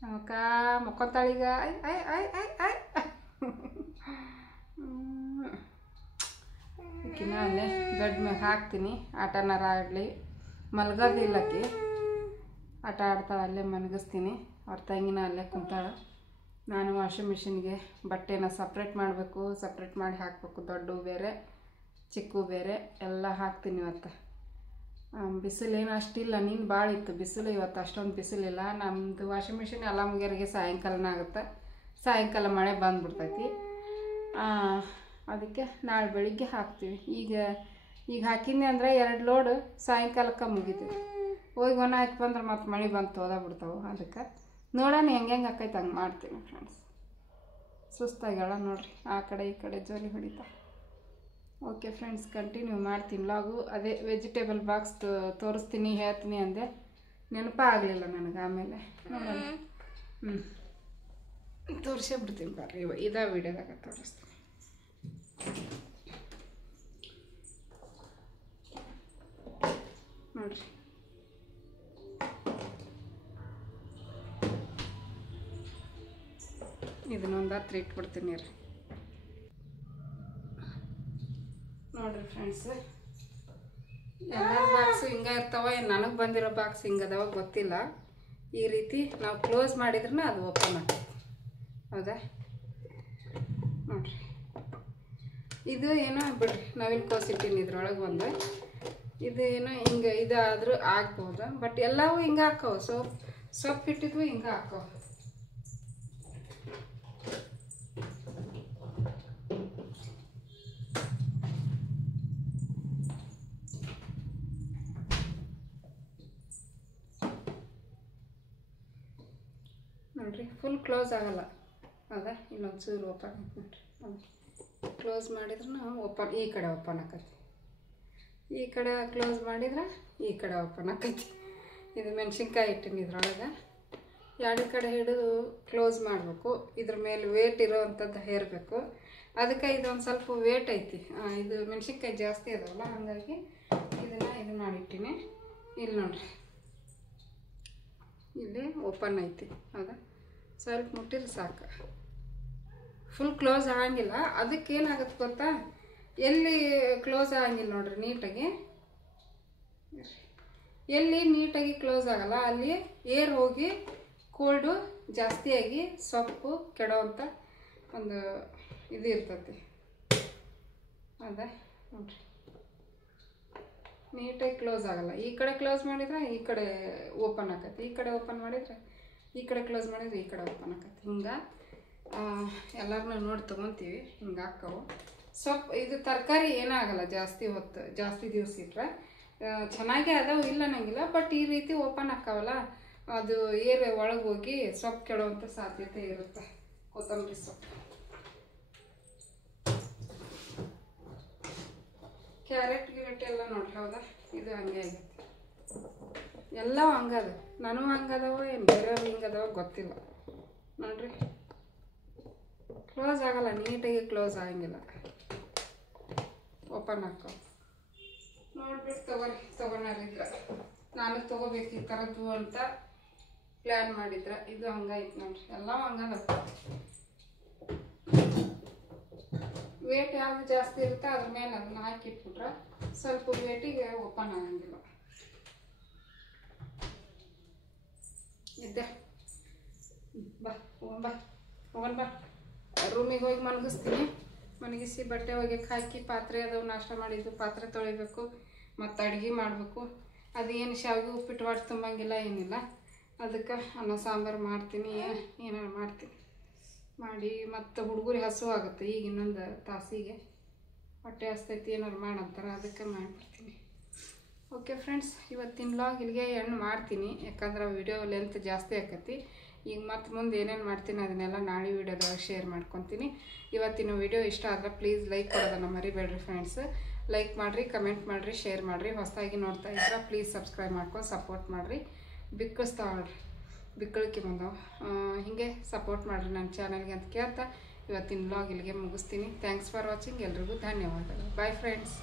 ನಮ್ಮಕ್ಕ ಮಕ್ಕೊಂತಾಳೀಗ. ಈಕಿನ ಅಲ್ಲೇ ಬೆಡ್ ಮ್ಯಾಗ ಹಾಕ್ತೀನಿ, ಆಟನಾರ ಆಡಲಿ. ಮಲ್ಗೋದಿಲ್ಲಕ್ಕಿ, ಆಟ ಆಡ್ತಾಳೆ, ಅಲ್ಲೇ ಮಲಗಿಸ್ತೀನಿ. ಅವ್ರ ತಂಗಿನ ಅಲ್ಲೇ ಕುಂತಾಳೆ. ನಾನು ವಾಷಿಂಗ್ ಮಿಷಿನ್ಗೆ ಬಟ್ಟೆನ ಸಪ್ರೇಟ್ ಮಾಡಬೇಕು, ಸಪ್ರೇಟ್ ಮಾಡಿ ಹಾಕಬೇಕು. ದೊಡ್ಡವು ಬೇರೆ, ಚಿಕ್ಕವು ಬೇರೆ ಎಲ್ಲ ಹಾಕ್ತೀನಿ ಇವತ್ತು. ಬಿಸಿಲೇನು ಅಷ್ಟಿಲ್ಲ, ನೀನು ಭಾಳ ಇತ್ತು ಬಿಸಿಲು. ಇವತ್ತು ಅಷ್ಟೊಂದು ಬಿಸಿಲಿಲ್ಲ. ನಮ್ಮದು ವಾಷಿಂಗ್ ಮಿಷಿನ್ ಎಲ್ಲ ಮುಗಿಯೋರಿಗೆ ಸಾಯಂಕಾಲನ ಆಗುತ್ತೆ. ಸಾಯಂಕಾಲ ಮಳೆ ಬಂದುಬಿಡ್ತೈತಿ. ಅದಕ್ಕೆ ನಾಳೆ ಬೆಳಿಗ್ಗೆ ಹಾಕ್ತೀವಿ. ಈಗ ಹಾಕಿದ್ನಿ ಅಂದರೆ 2 ಲೋಡ್ ಸಾಯಂಕಾಲಕ್ಕೆ ಮುಗಿತೀವಿ. ಹೋಗಿ ಒಣ ಹಾಕಿ ಬಂದ್ರೆ ಮತ್ತು ಮಳೆ ಬಂದು ಹೋದಾಗ್ಬಿಡ್ತಾವೆ. ಅದಕ್ಕೆ ನೋಡೋಣ ಹೆಂಗೆ ಆಕೈತೆ ಹಂಗೆ ಮಾಡ್ತೀನಿ ಫ್ರೆಂಡ್ಸ್. ಸುಸ್ತಾಗ್ಯಾಳ ನೋಡ್ರಿ, ಆ ಕಡೆ ಈ ಕಡೆ ಜೋಲಿ ಹೊಡಿತಾ. ಓಕೆ ಫ್ರೆಂಡ್ಸ್, ಕಂಟಿನ್ಯೂ ಮಾಡ್ತೀನಿ ವ್ಲಾಗು. ಅದೇ ವೆಜಿಟೇಬಲ್ ಬಾಕ್ಸ್ ತೋರಿಸ್ತೀನಿ ಹೇಳ್ತೀನಿ ಅಂದೆ, ನೆನಪಾಗಲಿಲ್ಲ ನನಗೆ. ಆಮೇಲೆ ನೋಡೋಣ, ತೋರಿಸೇ ಬಿಡ್ತೀನಿ ಬರ್ರಿ. ಇದೇ ವಿಡಿಯೋದಾಗ ತೋರಿಸ್ತೀನಿ ನೋಡ್ರಿ. ಇದನ್ನೊಂದು ಹತ್ರ ಇಟ್ಬಿಡ್ತೀನಿ ರೀ. ನೋಡ್ರಿ ಫ್ರೆಂಡ್ಸ್, ಎಲ್ಲ ಬಾಕ್ಸು ಹಿಂಗೆ ಇರ್ತಾವ. ನನಗೆ ಬಂದಿರೋ ಬಾಕ್ಸ್ ಹಿಂಗದವ ಗೊತ್ತಿಲ್ಲ. ಈ ರೀತಿ ನಾವು ಕ್ಲೋಸ್ ಮಾಡಿದ್ರೆ ಅದು ಓಪನ್ ಆಗ್ತದೆ. ಹೌದಾ? ನೋಡ್ರಿ, ಇದು ಏನೋ ಬಿಡ್ರಿ, ನವಿಲು ಕೋಸಿಟ್ಟಿನಿ ಇದ್ರೊಳಗೆ ಒಂದು. ಇದು ಏನೋ ಹಿಂಗೆ ಇದಾದರೂ ಆಗ್ಬೋದು. ಬಟ್ ಎಲ್ಲವೂ ಹಿಂಗೆ ಹಾಕವು. ಸೊಪ್ಪು ಇಟ್ಟಿದ್ವು ಹಿಂಗೆ ಹಾಕವು. ನೋಡಿರಿ ಫುಲ್ ಕ್ಲೋಸ್ ಆಗಲ್ಲ. ಹೌದಾ? ಇನ್ನೊಂದು ಚೂರು ಓಪನ್ ಆಯ್ತು ನೋಡಿರಿ. ಕ್ಲೋಸ್ ಮಾಡಿದ್ರೆ ಓಪನ್, ಈ ಕಡೆ ಓಪನ್ ಆಕತಿ, ಈ ಕಡೆ ಕ್ಲೋಸ್ ಮಾಡಿದ್ರೆ ಈ ಕಡೆ ಓಪನ್ ಆಕತಿ. ಇದು ಮೆಣಸಿನ್ಕಾಯಿ ಇಟ್ಟಿನಿ ಇದ್ರೊಳಗೆ. ಎರಡು ಕಡೆ ಹಿಡಿದು ಕ್ಲೋಸ್ ಮಾಡಬೇಕು. ಇದ್ರ ಮೇಲೆ ವೇಟ್ ಇರೋವಂಥದ್ದು ಹೇರಬೇಕು. ಅದಕ್ಕೆ ಇದೊಂದು ಸ್ವಲ್ಪ ವೇಟ್ ಐತಿ. ಇದು ಮೆಣಸಿನ್ಕಾಯಿ ಜಾಸ್ತಿ ಅದಾವಲ್ಲ, ಹಾಗಾಗಿ ಇದನ್ನು ಇದು ಮಾಡಿಟ್ಟಿನಿ. ಇಲ್ಲಿ ನೋಡ್ರಿ, ಇಲ್ಲಿ ಓಪನ್ ಐತಿ. ಹೌದಾ? ಸ್ವಲ್ಪ ಮುಟ್ಟಿದ್ರೆ ಸಾಕು, ಫುಲ್ ಕ್ಲೋಸ್ ಆಗಂಗಿಲ್ಲ. ಅದಕ್ಕೇನಾಗುತ್ತೆ ಗೊತ್ತಾ, ಎಲ್ಲಿ ಕ್ಲೋಸ್ ಆಗಂಗಿಲ್ಲ ನೋಡ್ರಿ ನೀಟಾಗಿ, ಎಲ್ಲಿ ನೀಟಾಗಿ ಕ್ಲೋಸ್ ಆಗಲ್ಲ ಅಲ್ಲಿ ಏರ್ ಹೋಗಿ ಕೋಲ್ಡು ಜಾಸ್ತಿಯಾಗಿ ಸೊಪ್ಪು ಕೆಡೋವಂಥ ಒಂದು ಇದು ಇರ್ತೈತಿ. ಹೌದಾ? ನೋಡ್ರಿ, ನೀಟಾಗಿ ಕ್ಲೋಸ್ ಆಗಲ್ಲ. ಈ ಕಡೆ ಕ್ಲೋಸ್ ಮಾಡಿದ್ರೆ ಈ ಕಡೆ ಓಪನ್ ಆಕತಿ, ಈ ಕಡೆ ಓಪನ್ ಮಾಡಿದರೆ ಈ ಕಡೆ ಕ್ಲೋಸ್ ಮಾಡಿದರೆ ಈ ಕಡೆ ಓಪನ್ ಆಕತಿ. ಹಿಂಗೆ ಎಲ್ಲರನ್ನೂ ನೋಡಿ ತೊಗೊತೀವಿ. ಹಿಂಗೆ ಹಾಕವು ಸೊಪ್ಪು. ಇದು ತರಕಾರಿ ಏನಾಗಲ್ಲ ಜಾಸ್ತಿ ಹೊತ್ತು, ಜಾಸ್ತಿ ದಿವಸ ಇಟ್ಟರೆ ಚೆನ್ನಾಗೇ ಅದಾವು, ಇಲ್ಲ ಅನ್ನಂಗಿಲ್ಲ. ಬಟ್ ಈ ರೀತಿ ಓಪನ್ ಹಾಕವಲ್ಲ, ಅದು ಏರ್ ಒಳಗೆ ಹೋಗಿ ಸೊಪ್ಪು ಕೆಡುವಂಥ ಸಾಧ್ಯತೆ ಇರುತ್ತೆ. ಕೊತ್ತಂಬರಿ ಸೊಪ್ಪು, ಕ್ಯಾರೆಟ್ ಗಿರೆಟ್ ಎಲ್ಲ ನೋಡ್ರಿ. ಹೌದಾ? ಇದು ಹಂಗೆ ಆಗೈತಿ. ಎಲ್ಲವೂ ಹಂಗದ, ನನಗೂ ಹಂಗದವ, ಏನು ಬೇರೆಯವ್ರು ಹಿಂಗದವ ಗೊತ್ತಿಲ್ಲ. ನೋಡ್ರಿ, ಕ್ಲೋಸ್ ಆಗಲ್ಲ, ನೀಟಾಗಿ ಕ್ಲೋಸ್ ಆಗಂಗಿಲ್ಲ. ಓಪನ್ ಹಾಕೋ ನೋಡ್ಬಿಟ್ಟು ತೊಗೊಳಾರಿದ್ರ ನಾನು ತೊಗೋಬೇಕು ಈ ಥರದ್ದು ಅಂತ ಪ್ಲ್ಯಾನ್ ಮಾಡಿದ್ರೆ. ಇದು ಹಂಗಾಯ್ತು ನೋಡ್ರಿ, ಎಲ್ಲವೂ ಹಂಗದ. ವೇಟ್ ಯಾವ್ದು ಜಾಸ್ತಿ ಇರುತ್ತೆ ಅದ್ರ ಮೇಲೆ ಅದನ್ನ ಹಾಕಿಟ್ಬಿಟ್ರೆ ಸ್ವಲ್ಪ ವೇಟಿಗೆ ಓಪನ್ ಆಗಂಗಿಲ್ಲ. ಇದ್ದೆ ಬಾ ಹೋಗೋಣ ಬಾ. ರೂಮಿಗೆ ಹೋಗಿ ಮಲಗಿಸ್ತೀನಿ. ಮಲಗಿಸಿ ಬಟ್ಟೆ ಒಗೆಗೆ ಹಾಕಿ ಪಾತ್ರೆ ಅದವು ನಾಷ್ಟ ಮಾಡಿದ್ದು ಪಾತ್ರೆ ತೊಳಿಬೇಕು, ಮತ್ತು ಅಡುಗೆ ಮಾಡಬೇಕು. ಅದೇನು ಶಾವಿಗೆ ಉಪ್ಪಿಟ್ಟು ಮಾಡಿ ತುಂಬಂಗಿಲ್ಲ, ಏನಿಲ್ಲ. ಅದಕ್ಕೆ ಅನ್ನ ಸಾಂಬಾರು ಮಾಡ್ತೀನಿ, ಏನಾರು ಮಾಡ್ತೀನಿ ಮಾಡಿ. ಮತ್ತು ಹುಡುಗರಿಗೆ ಹಸು ಆಗುತ್ತೆ ಈಗ ಇನ್ನೊಂದು ತಾಸಿಗೆ, ಹೊಟ್ಟೆ ಹಸ್ತೈತಿ ಏನಾರು ಮಾಡಂತಾರೆ, ಅದಕ್ಕೆ ಮಾಡಿಬಿಡ್ತೀನಿ. ಓಕೆ ಫ್ರೆಂಡ್ಸ್, ಇವತ್ತಿನ ವ್ಲಾಗ್ ಇಲ್ಲಿಗೆ ಎಂಡ್ ಮಾಡ್ತೀನಿ. ಯಾಕಂದ್ರೆ ವಿಡಿಯೋ ಲೆಂತ್ ಜಾಸ್ತಿ ಆಕತಿ. ಈಗ ಮತ್ತು ಮುಂದೆ ಏನೇನು ಮಾಡ್ತೀನಿ ಅದನ್ನೆಲ್ಲ ನಾಳೆ ವಿಡಿಯೋದಾಗ ಶೇರ್ ಮಾಡ್ಕೊತೀನಿ. ಇವತ್ತಿನ ವಿಡಿಯೋ ಇಷ್ಟ ಆದ್ರೆ ಪ್ಲೀಸ್ ಲೈಕ್ ಕೊಡೋದನ್ನು ಮರಿಬೇಡ್ರಿ ಫ್ರೆಂಡ್ಸ್. ಲೈಕ್ ಮಾಡಿರಿ, ಕಮೆಂಟ್ ಮಾಡಿರಿ, ಶೇರ್ ಮಾಡಿರಿ. ಹೊಸದಾಗಿ ನೋಡ್ತಾ ಇದ್ರೆ ಪ್ಲೀಸ್ ಸಬ್ಸ್ಕ್ರೈಬ್ ಮಾಡ್ಕೊಂಡು ಸಪೋರ್ಟ್ ಮಾಡಿರಿ. ಬಿಕ್ಕಳಿಸ್ತಾವ್ರಿ, ಬಿಕ್ಕಳಿಕೆ ಬಂದವು, ಹೀಗೆ ಸಪೋರ್ಟ್ ಮಾಡಿರಿ ನನ್ನ ಚಾನಲ್ಗೆ ಅಂತ ಕೇಳ್ತಾ ಇವತ್ತಿನ ವ್ಲಾಗ್ ಇಲ್ಲಿಗೆ ಮುಗಿಸ್ತೀನಿ. Thanks for watching. ಎಲ್ರಿಗೂ ಧನ್ಯವಾದಗಳು. Bye friends.